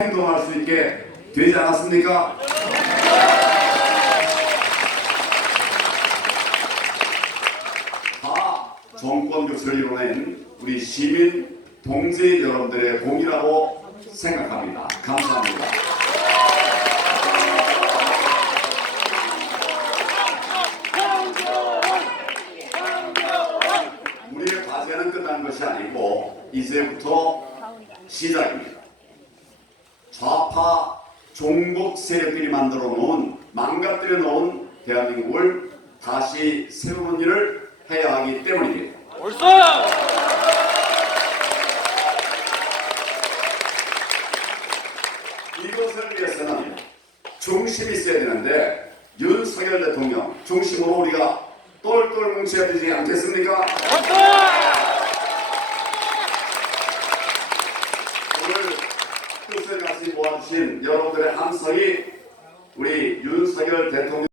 행동할 수 있게 되지 않았습니까? 다 정권 교체를 이뤄낸 우리 시민 동지 여러분들의 공이라고 생각합니다. 감사합니다. 우리의 과제는 끝난 것이 아니고 이제부터 시작입니다. 좌파 종북 세력들이 만들어 놓은 망가뜨려 놓은 대한민국을 다시 세우는 일을 해야 하기 때문입니다. 이것을 위해서는 중심이 있어야 되는데 윤석열 대통령 중심으로 우리가 똘똘 뭉쳐야 되지 않겠습니까? 오늘 뜻을 같이 모아주신 여러분들의 함성이 우리 윤석열 대통령